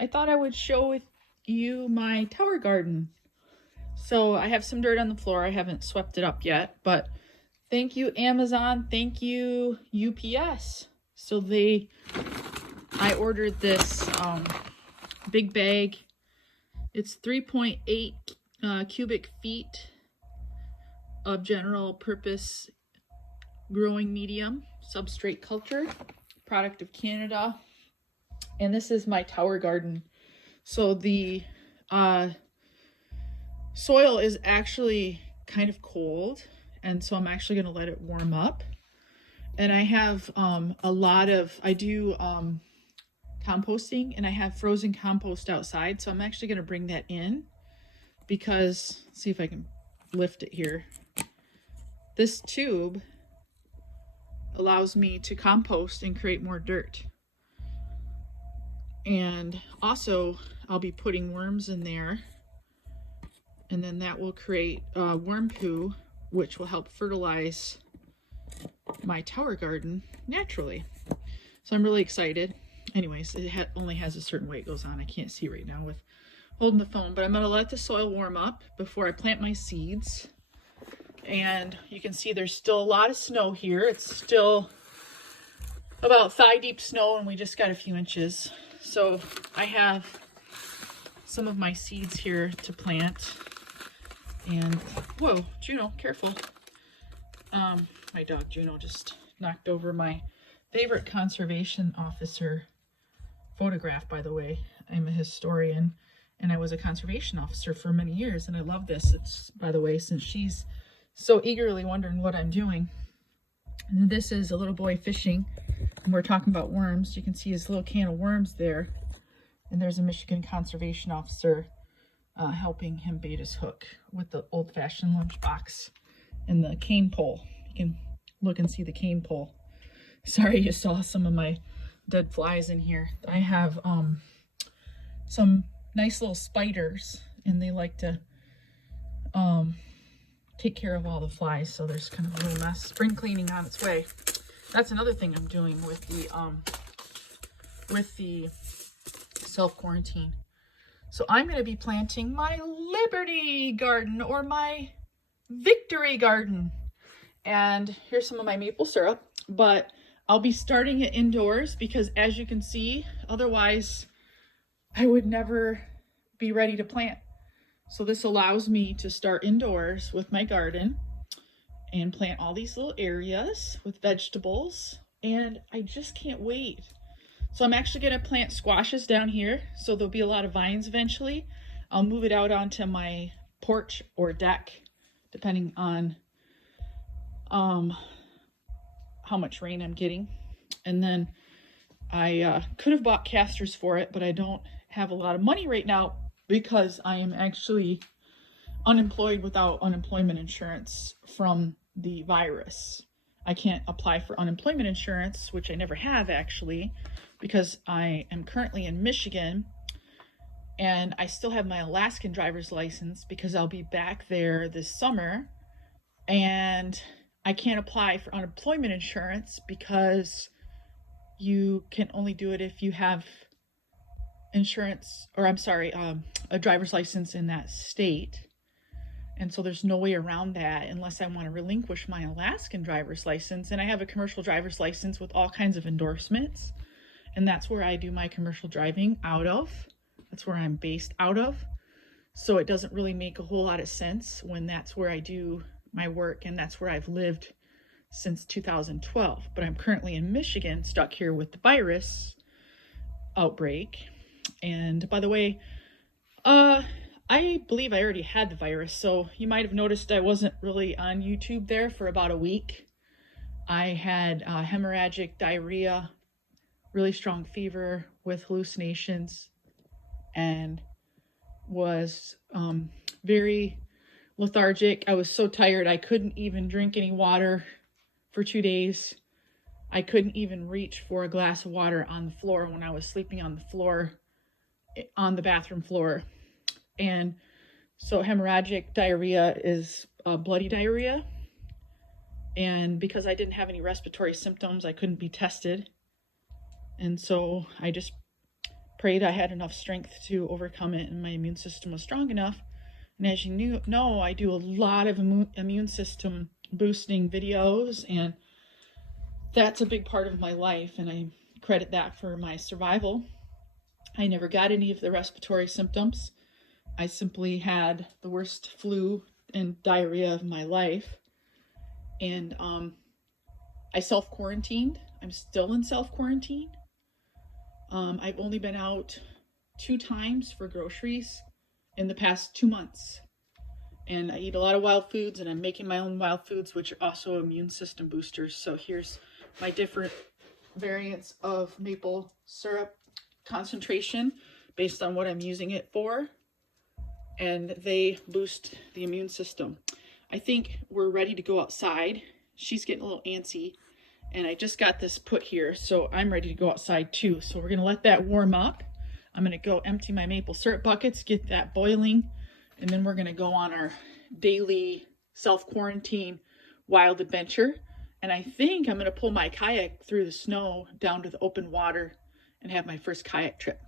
I thought I would show with you my tower garden. So I have some dirt on the floor. I haven't swept it up yet, but thank you Amazon, thank you UPS. So I ordered this big bag. It's 3.8 cubic feet of general purpose growing medium substrate culture, product of Canada. And this is my tower garden. So the soil is actually kind of cold, and so I'm actually going to let it warm up. And I have I do composting, and I have frozen compost outside, so I'm actually going to bring that in because, let's see if I can lift it here. This tube allows me to compost and create more dirt. And also I'll be putting worms in there, and then that will create worm poo, which will help fertilize my tower garden naturally. So I'm really excited. Anyways, it only has a certain way it goes on. I can't see right now with holding the phone, but I'm going to let the soil warm up before I plant my seeds. And you can see there's still a lot of snow here. It's still about thigh deep snow, and we just got a few inches. So I have some of my seeds here to plant. And whoa, Juno, careful. My dog Juno just knocked over my favorite conservation officer photograph, by the way. I'm a historian and I was a conservation officer for many years, and I love this. It's, by the way, since she's so eagerly wondering what I'm doing. And this is a little boy fishing, and we're talking about worms. You can see his little can of worms there, and there's a Michigan conservation officer helping him bait his hook with the old-fashioned lunchbox and the cane pole. You can look and see the cane pole. Sorry you saw some of my dead flies in here. I have some nice little spiders, and they like to take care of all the flies, so there's kind of a little mess. Spring cleaning on its way. That's another thing I'm doing with the self-quarantine. So I'm going to be planting my Liberty garden, or my Victory garden. And here's some of my maple syrup, but I'll be starting it indoors because, as you can see, otherwise I would never be ready to plant. So this allows me to start indoors with my garden and plant all these little areas with vegetables, and I just can't wait. So I'm actually going to plant squashes down here, so there'll be a lot of vines eventually. I'll move it out onto my porch or deck, depending on how much rain I'm getting. And then I could have bought casters for it, but I don't have a lot of money right now because I am actually unemployed without unemployment insurance from the virus. I can't apply for unemployment insurance, which I never have actually, because I am currently in Michigan, and I still have my Alaskan driver's license because I'll be back there this summer, and I can't apply for unemployment insurance because you can only do it if you have insurance, or I'm sorry, a driver's license in that state. And so there's no way around that unless I want to relinquish my Alaskan driver's license. And I have a commercial driver's license with all kinds of endorsements. And that's where I do my commercial driving out of. That's where I'm based out of. So it doesn't really make a whole lot of sense when that's where I do my work, and that's where I've lived since 2012. But I'm currently in Michigan, stuck here with the virus outbreak. And by the way, I believe I already had the virus, so you might have noticed I wasn't really on YouTube there for about a week. I had hemorrhagic diarrhea, really strong fever with hallucinations, and was very lethargic. I was so tired I couldn't even drink any water for 2 days. I couldn't even reach for a glass of water on the floor when I was sleeping on the floor, on the bathroom floor. And so hemorrhagic diarrhea is bloody diarrhea. And because I didn't have any respiratory symptoms, I couldn't be tested. And so I just prayed I had enough strength to overcome it and my immune system was strong enough. And as you know, I do a lot of immune system boosting videos, and that's a big part of my life, and I credit that for my survival. I never got any of the respiratory symptoms. I simply had the worst flu and diarrhea of my life. And I self-quarantined. I'm still in self-quarantine. I've only been out 2 times for groceries in the past 2 months. And I eat a lot of wild foods, and I'm making my own wild foods, which are also immune system boosters. So here's my different variants of maple syrup concentration based on what I'm using it for. And they boost the immune system. I think we're ready to go outside. She's getting a little antsy, and I just got this put here, so I'm ready to go outside too. So we're gonna let that warm up. I'm gonna go empty my maple syrup buckets, get that boiling, and then we're gonna go on our daily self-quarantine wild adventure. And I think I'm gonna pull my kayak through the snow down to the open water and have my first kayak trip.